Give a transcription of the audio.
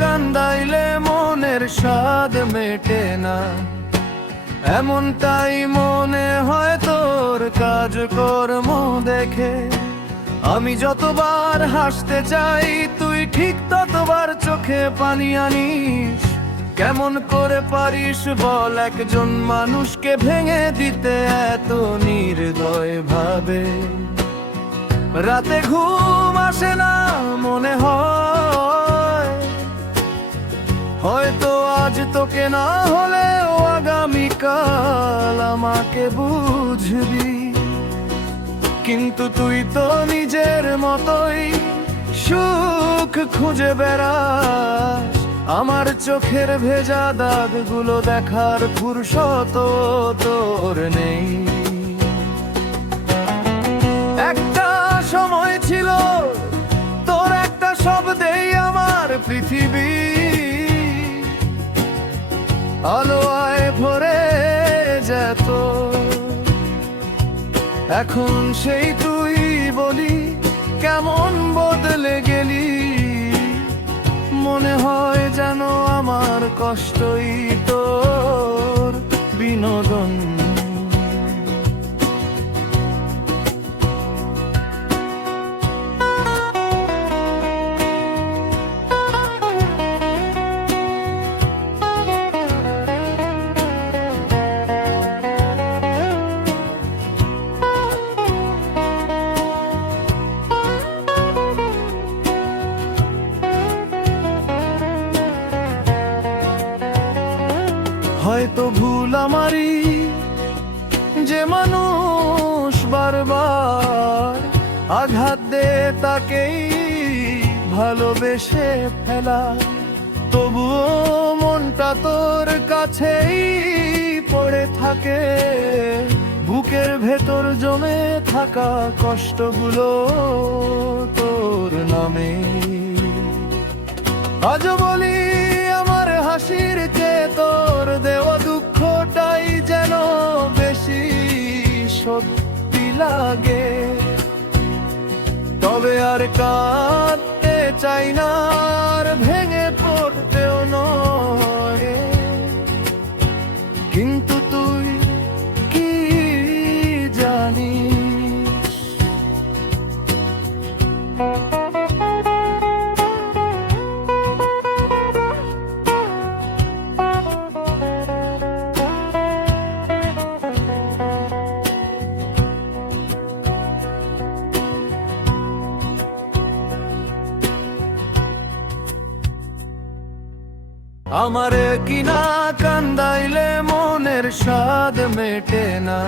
কান্দাইলে মনের স্বাদ মেটে না। এমনটাই মনে হয় তোর কাজ কর্ম দেখে। আমি যতবার হাসতে চাই, তুই ঠিক ততবার চোখে পানি আনিস। কেমন করে পারিস বল, একজন মানুষকে ভেঙে দিতে এত নির্দয় ভাবে। রাতে ঘুম আসে না মনে হয়। আজ তোকে না হলেও আগামীকাল আমাকে বুঝবি। কিন্তু তুই তো নিজের মতোই সুখ খুঁজে বেড়াস। আমার চোখের ভেজা দাগগুলো দেখার ফুরসত তোর নেই। একটা সময় ছিল, তোর একটা শব্দেই আমার পৃথিবী আলোয় ভরে যেত। এখন সেই তুই বলি, কেমন বদলে গেলি? মনে হয় যেন আমার কষ্টই তোর বিনোদন। হয়তো ভুল আমারই। যে মানুষ বারবার আঘাত দে তাকেই ভালোবেসে ফেলা। তবুও মনটা তোর কাছেই পড়ে থাকে। বুকের ভেতর জমে থাকা কষ্টগুলো তোর নামে। আজ বলি লাগে। তবে আর কাঁদতে চাই না। আমারে কিনা কান্দাইলে মনের স্বাদ মেটে না।